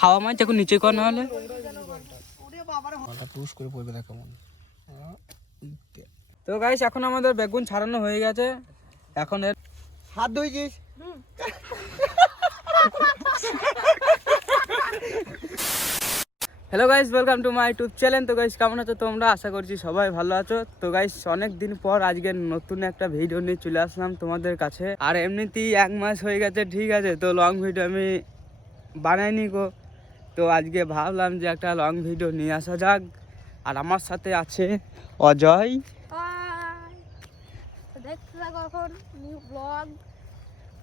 হাওয়া মাছ এখন নিচে কর না হলে? টুস করে পড়বে দেখ কেমন তো গাইস এখন আমাদের বেগুন ছাড়ানো হয়ে গেছে। এখন এর হাত ধুইছিস? Hello guys welcome to my YouTube channel তো গাইস কেমন আছো তোমরা? আশা করছি সবাই ভালো আছো। তো গাইস অনেক দিন পর আজকে নতুন একটা ভিডিও নিয়ে চলে আসলাম তোমাদের কাছে। আর এমনিতেই এক মাস হয়ে গেছে ঠিক আছে। তো লং ভিডিও আমি বানাইনি গো তো আজকে ভাবলাম যে একটা লং ভিডিও নিয়ে আসা যাক। আর আমার সাথে আছে অজয়।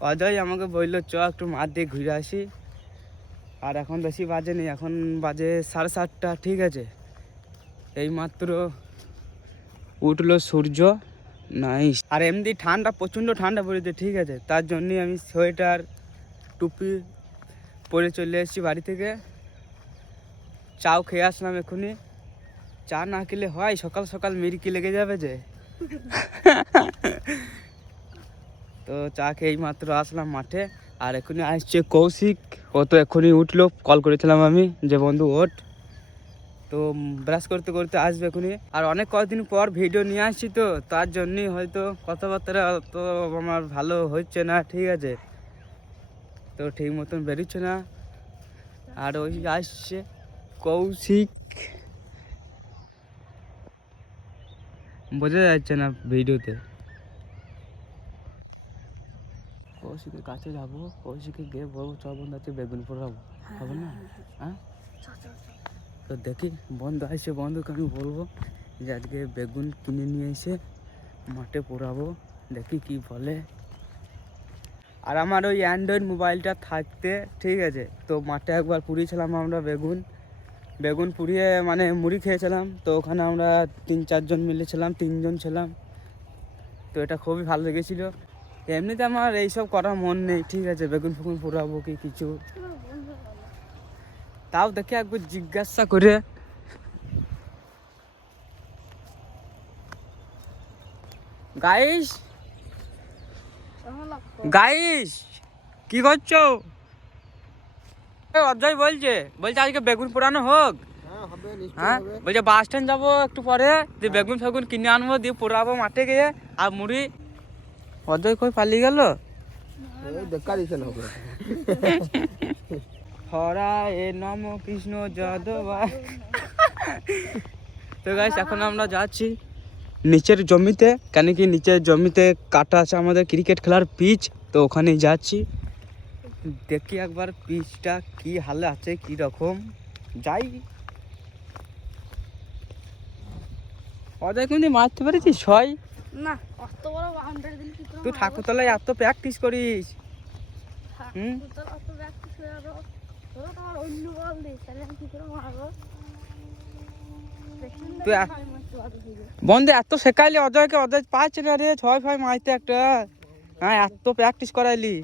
অজয় আমাকে বলল চ একটু মাঠ দিয়ে ঘুরে আসি। আর এখন বেশি বাজে নেই এখন বাজে সাড়ে সাতটা ঠিক আছে? এই মাত্র উঠল সূর্য নাইস আর এমনি ঠান্ডা প্রচণ্ড ঠান্ডা পড়েছে ঠিক আছে? তার জন্যই আমি সোয়েটার টুপি পরে চলে এসেছি বাড়ি থেকে। চাও খেয়ে আসলাম এক্ষুনি। চা না খেলে হয়? সকাল সকাল মিরকি লেগে যাবে যে। তো চা খেয়ে মাত্র আসলাম মাঠে। আর এখনই আসছে কৌশিক। ও তো এক্ষুনি উঠল। কল করেছিলাম আমি যে, বন্ধু, ওঠ। তো ব্রাশ করতে করতে আসবে এখনই আর অনেক কদিন পর ভিডিও নিয়ে আসছি তো, তার জন্যই হয়তো কথাবার্তা তো আমার ভালো হচ্ছে না, ঠিক আছে। তো ঠিক মতন বেরোচ্ছে না। আর ওই আসছে কৌশিক। বোঝা যাচ্ছে না ভিডিওতে। কৌশিকের কাছে যাব কৌশিকে গিয়ে বলব চ বন্ধু আছে বেগুন পোড়াবো হবে না? হ্যাঁ তো দেখি বন্ধু আসছে বন্ধুকে আমি বলব যে আজকে বেগুন কিনে নিয়ে এসে মাঠে পোড়াবো। দেখি কি বলে। আর আমার ওই অ্যান্ড্রয়েড মোবাইলটা থাকতে, ঠিক আছে? তো মাঠে একবার পুড়িয়েছিলাম আমরা বেগুন। বেগুন পুড়িয়ে মানে মুড়ি খেয়েছিলাম। তো ওখানে আমরা তিন চারজন মিলেছিলাম তিনজন ছিলাম। তো এটা খুবই ভালো লেগেছিলো। এমনিতে আমার এইসব করার মন নেই, ঠিক আছে? বেগুন ফেগুন পোড়াবো কি কিছু? তাও দেখে একবার জিজ্ঞাসা করে। গাইস গাইস কি করছ? অজয় বলছে বলছে আজকে বেগুন পোড়ানো হোক। হ্যাঁ হ্যাঁ বলছে বাস স্ট্যান্ড যাব একটু পরে দিয়ে বেগুন ফেগুন কিনে আনব দিয়ে পোড়াবো মাঠে গিয়ে। আর মুড়ি অজয় কই পালিয়ে গেল? হরা এ নম কৃষ্ণ যাদবা। তো গাইস এখন আমরা যাচ্ছি। নিচের জমিতে কেন কি নিচের জমিতে কাটা আছে আমাদের ক্রিকেট খেলার পিচ তো ওখানেই যাচ্ছি। দেখি একবার পিচটা কি হালে আছে কি রকম। যাই। অজয় কিন্তু মারতে পেরেছিস ছয় না অত বড় বাউন্ডারি কি তুই ঠাকুরতলায় এত প্র্যাকটিস করিস। হুম? অত প্র্যাকটিস তোমার অন্য বল তাহলে কি করে মারবো? তুই বন্ধু এত শেখাইলি, অজয়কে, অজয় পাচ্ছে না রে, ছয় ছয় মারতে একটা। হ্যাঁ এত প্র্যাকটিস করাইলি।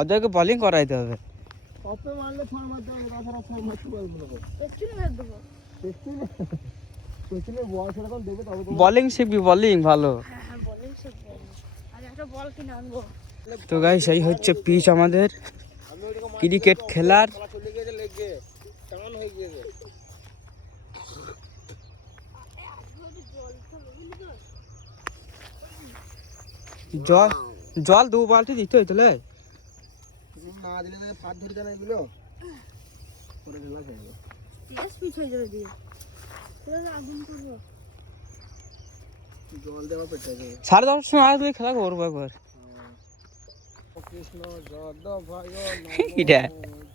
অজয়কে বলিং করাইতে হবে। বলিং শিখবি বলিং ভালো। তো গাই সেই হচ্ছে পিচ আমাদের। ক্রিকেট খেলার খেলা চলে গিয়েছে লেগে টান হয়ে গিয়েছে। জল জল দু বালতি দিতে হইতো লে। না দিলে তো ফাঁদ ধরতে না এগুলো? পরে ঢেলা খেয়ে যাবে গ্যাস পিছ হয়ে যাবে দিয়ে। আগুন করব। জল দেওয়া পেটে যাবে সাড়ে দশটার সময় আসবে খেলা করব একবার। কৃষ্ণ যদ ভাই এটা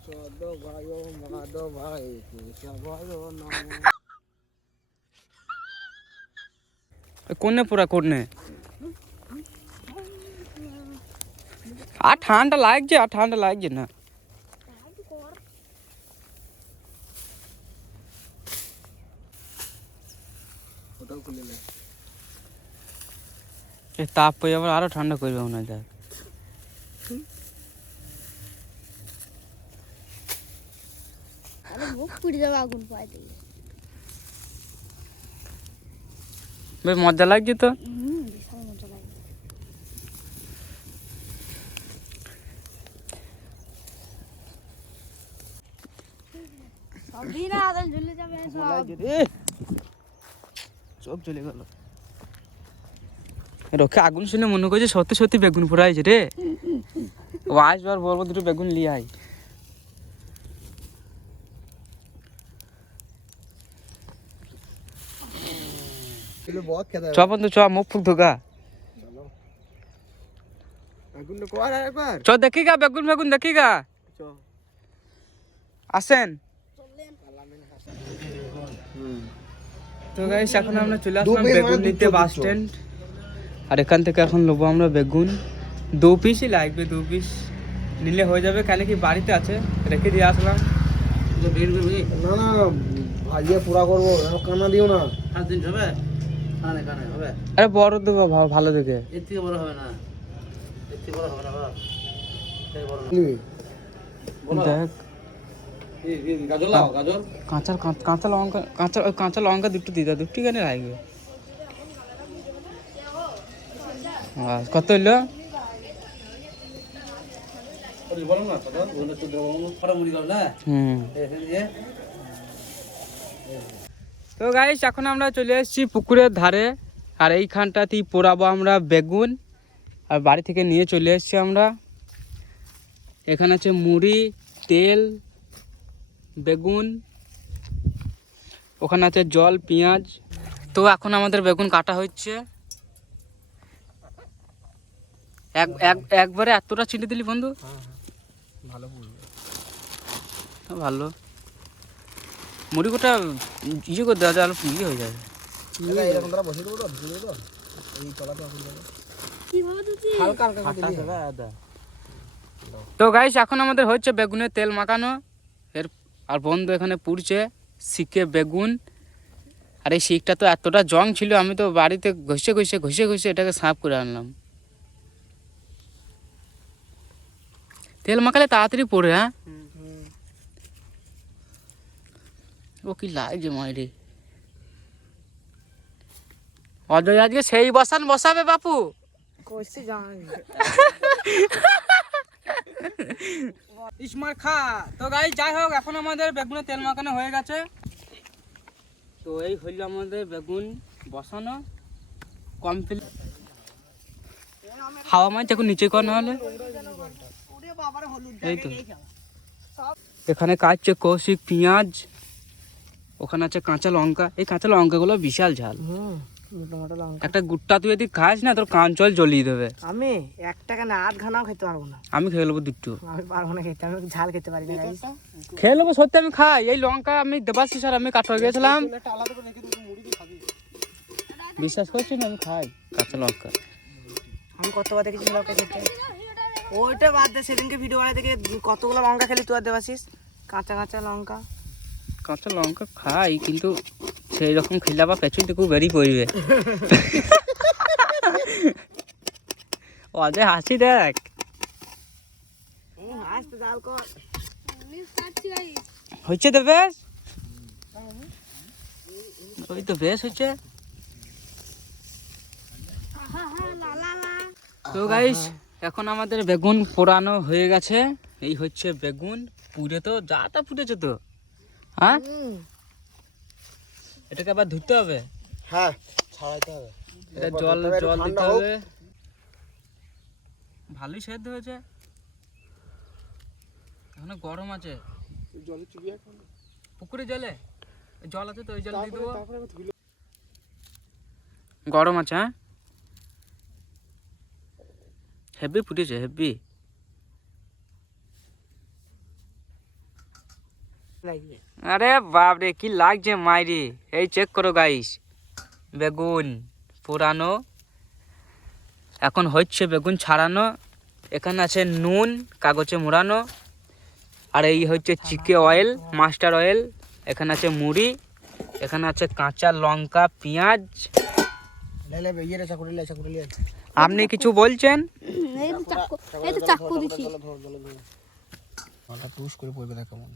যদ ভাই মাধব ভাই কৃষ্ণ ভাই নম কোনে পুরা কোনে আর ঠান্ডা লাগছে আর ঠান্ডা লাগছে না ওটাও খুলে বেশ মজা লাগছে তো? চলে রক্ষে আগুন শুনে মনে করছে সত্যি সত্যি বেগুন ফুরাইছে রে। ও আসবার বলব দুটো বেগুন লিয়ে আয়। চ বন্ধু চ মুখ ফুক ধোকা। চ দেখি গা বেগুন বেগুন দেখি গা। আসেন। তো গাইস এখন আমরা চলে আসলাম বেগুন মানে নিতে বাস স্ট্যান্ড আর এখান থেকে এখন নেব আমরা বেগুন। দু পিসই লাগবে দু পিস নিলে হয়ে যাবে কেন কি বাড়িতে আছে? রেখে দিয়ে আসলাম। না না ভাজিয়ে পুরা করব কানা দিও না। কানা না আরে বড় দেবো ভালো দেখে নিবি দেখ কাঁচা কাঁচা- কাঁচা লঙ্কা কাঁচা কাঁচা লঙ্কা দুটো দিদা দুটি কেন লাগবে কত হইল হুম তো গাইস এখন আমরা চলে এসেছি পুকুরের ধারে। আর এইখানটাতেই পোড়াবো আমরা বেগুন। আর বাড়ি থেকে নিয়ে চলে এসেছি আমরা। এখানে আছে মুড়ি তেল বেগুন। ওখানে আছে জল পেঁয়াজ। তো এখন আমাদের বেগুন কাটা হচ্ছে। এক এক একবারে এতটা ছিটে দিলি বন্ধু? ভালো ভালো। মুড়ি কোটা ইয়ে করে দেওয়া যায় অল্প ইয়ে হয়ে যাবে। তো? গাইস এখন আমাদের হচ্ছে বেগুনের তেল মাখানো। এর আর বন্ধু এখানে পুড়ছে শিখে বেগুন। আর এই শিখটা তো এতটা জং ছিল আমি তো বাড়িতে ঘষে ঘষে ঘষে ঘষে এটাকে সাফ করে আনলাম। তেল মাখালে তাড়াতাড়ি পড়ে হ্যাঁ? ও কি লাগছে মাইরে? অজয় আজকে সেই বসান বসাবে বাপু। কইছি জানি ইসমার খা। তো গাই যাই হোক এখন আমাদের বেগুনে তেল মাখানো হয়ে গেছে। তো এই হইল আমাদের বেগুন বসানো। কমপ্লিট। হাওয়া মাছ এখন নিচে কর হলে। এই তো। এখানে কাটছে কৌশিক পেঁয়াজ। ওখানে আছে কাঁচা লঙ্কা। এই কাঁচা লঙ্কাগুলো বিশাল ঝাল। হুম টমেটো লঙ্কা। একটা গুট্টা তুই যদি খাস না তোর কাঞ্চল জ্বলিয়ে দেবে। আমি এক টাকা না আধ ঘানাও খেতে পারব না। আমি খেয়ে নেব দুটো। আমি পারব না খেতে আমি ঝাল খেতে পারি না খেয়ে নেব সত্যি আমি খাই। এই লঙ্কা আমি দেবাশিস আর আমি কাটা গেছিলাম বিশ্বাস করছি না আমি খাই। কাঁচা লঙ্কা। আমি কতবার দেখেছি লঙ্কা খেতে। ওইটা বাদ দে সেদিনকে ভিডিও বানাই দেখে কতগুলো লঙ্কা খেলি তুই আর দেবাসিস কাঁচা কাঁচা লঙ্কা। কাঁচা লঙ্কা খাই, কিন্তু সেই রকম খেলে আবার পেছন থেকে বেরিয়ে পড়বে অজয়, হাসি দেখ। হচ্ছে তো বেশ? ওই তো বেশ হচ্ছে তো গাইস এখন আমাদের বেগুন পোড়ানো হয়ে গেছে। এই হচ্ছে বেগুন, পুড়ে তো, যা তা ফুটেছে তো। হ্যাঁ? এটাকে আবার ধুতে হবে? হ্যাঁ ছাড়াইতে হবে। এটা জল জল দিতে হবে। ভালোই সেদ্ধ হয়েছে। এখনও গরম আছে। জলে চুবিয়ে পুকুরে জলে? জল আছে তো ওই জল দিয়ে দেবো। গরম আছে হ্যাঁ? হেভি ফুটেছে হেভি লাগবে। আরে বাপ রে কি লাগছে মাইরি? এই চেক করো গাইস বেগুন পুরানো এখন হচ্ছে বেগুন ছাড়ানো এখানে আছে নুন কাগজে মোড়ানো আর এই হচ্ছে চিকে অয়েল মাস্টার অয়েল এখানে আছে মুড়ি এখানে আছে কাঁচা লঙ্কা পেঁয়াজ। ইয়ে আপনি কিছু বলছেন? এই তো চাকু দিছি করে পড়বে কেমন।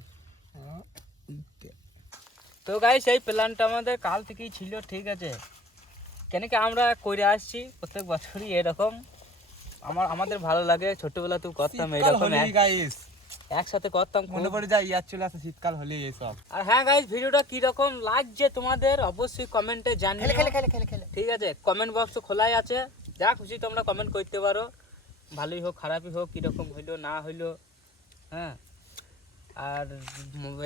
তো গাই এই প্ল্যানটা আমাদের কাল থেকেই ছিল ঠিক আছে? কেন কি আমরা করে আসছি প্রত্যেক বছরই এরকম। আমার আমাদের ভালো লাগে ছোটবেলা তো করতাম এরকম গাইস একসাথে করতাম মনে পড়ে যায় ইয়ার চলে আসে শীতকাল হলে এসব। আর হ্যাঁ গাইজ ভিডিওটা কীরকম লাগছে তোমাদের অবশ্যই কমেন্টে খেলে জানিও। খেলে খেলে খেলে খেলে ঠিক আছে কমেন্ট বক্স তো খোলাই আছে। যা খুশি তোমরা কমেন্ট করতে পারো। ভালোই হোক খারাপই হোক কীরকম হইল না হইল হ্যাঁ। আর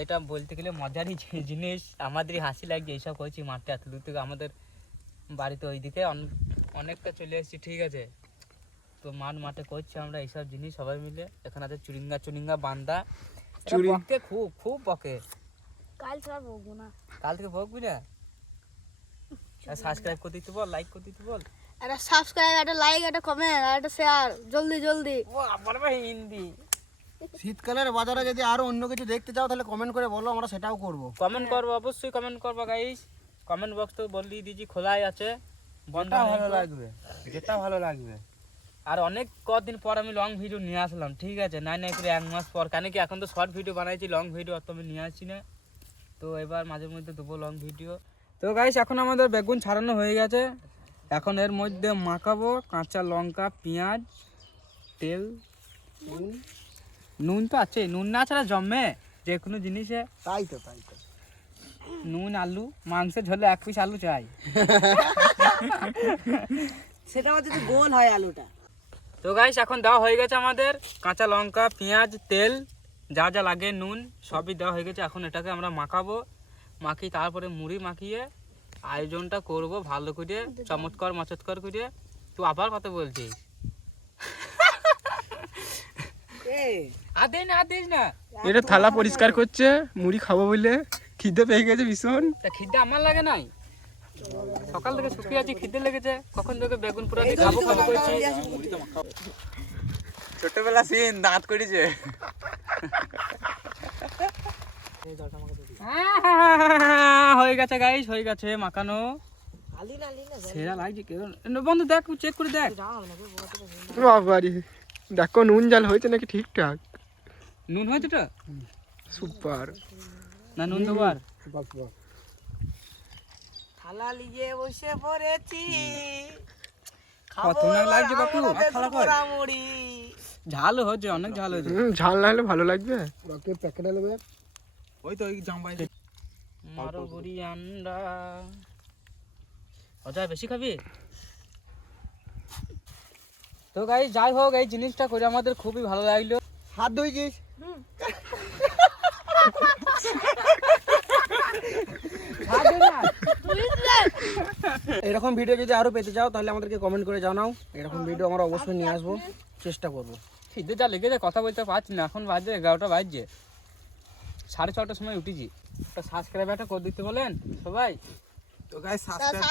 এটা বলতে গেলে মজারই জিনিস আমাদেরই হাসি লাগছে এইসব করছি মাঠে এত দূর থেকে। আমাদের বাড়িতে ওইদিকে অনেক অনেকটা চলে এসেছি ঠিক আছে? তো মাঠ মাঠে করছি আমরা এইসব জিনিস সবাই মিলে। এখানে আছে চুরিঙ্গা চুরিঙ্গা বান্দা। বকে খুব খুব বকে। কাল ছাড়া বকবো না। কাল থেকে বকবি না? সাবস্ক্রাইব করে দিতে বল লাইক করে দিতে বল। একটা সাবস্ক্রাইব একটা লাইক একটা কমেন্ট আর একটা শেয়ার জলদি জলদি। ও ভাই হিন্দি। শীতকালের বাজারে যদি আরও অন্য কিছু দেখতে চাও তাহলে কমেন্ট করে বলো আমরা সেটাও করব। কমেন্ট করব অবশ্যই কমেন্ট করব গাইস কমেন্ট বক্স তো বললি দিজি খোলাই আছে। বন্ধ যেটা ভালো লাগবে যেটা ভালো লাগবে। আর অনেক কদিন পর আমি লং ভিডিও নিয়ে আসলাম ঠিক আছে? নাই নাই করে এক মাস পর। কেন কি এখন তো শর্ট ভিডিও বানাইছি লং ভিডিও অত আমি নিয়ে আসছি না। তো এবার মাঝে মধ্যে দেবো লং ভিডিও তো গাইস এখন আমাদের বেগুন ছাড়ানো হয়ে গেছে। এখন এর মধ্যে মাখাবো কাঁচা লঙ্কা পেঁয়াজ তেল নুন তো আছে নুন না ছাড়া জমে যে কোনো জিনিসে। তাই তো তাই তো। নুন আলু মাংসের ঝোলে এক পিস আলু চাই। সেটা হচ্ছে যে গোল হয় আলুটা। তো গাইস এখন দেওয়া হয়ে গেছে আমাদের কাঁচা লঙ্কা পেঁয়াজ তেল যা যা লাগে নুন সবই দেওয়া হয়ে গেছে। এখন এটাকে আমরা মাখাবো। মাখিয়ে তারপরে মুড়ি মাখিয়ে আয়োজনটা করব ভালো করে চমৎকার মচৎকার করে। তুই আবার কথা বলছিস আর দিস না আর দিস না এটা থালা পরিষ্কার করছে মুড়ি খাব বলে। খিদে পেয়ে গেছে ভীষণ। তা খিদে আমার লাগে নাই। সকাল থেকে শুকিয়ে আছি খিদে লেগেছে। কখন থেকে বেগুন পুরো দিয়ে খাব খাব করছি ছোটবেলা সিন দাঁত করেছে। হয়ে গেছে গাইস হয়ে গেছে মাখানো। সেরা লাগছে কেউ বন্ধু দেখ চেক করে দেখ। বাবারি। দেখো নুন জাল হয়েছে নাকি ঠিকঠাক? নুন হয়েছে তো? সুপার। না নুন দেবো আর। থালা লিয়ে বসে পড়েছি। ঝাল হয়েছে অনেক ঝাল হয়েছে। ঝাল না হলে ভালো লাগবে? প্যাকেটে নেবে ওই তো ওই জামাই মারো বুড়ি আন্ডা। অজয় বেশি খাবি? তো গাই যাই হোক এই জিনিসটা করে আমাদের খুবই ভালো লাগল। হাত ধুইছিস? এরকম ভিডিও যদি আরও পেতে চাও তাহলে আমাদেরকে কমেন্ট করে জানাও। এরকম ভিডিও আমরা অবশ্যই নিয়ে আসব। চেষ্টা করব। খিদে যা লেগেছে কথা বলতে পারছি না। এখন বাজে এগারোটা বাজছে। সাড়ে ছটার সময় উঠেছি। তো সাবস্ক্রাইব একটা করে দিতে বলেন সবাই। তো গাইস সাবস্ক্রাইব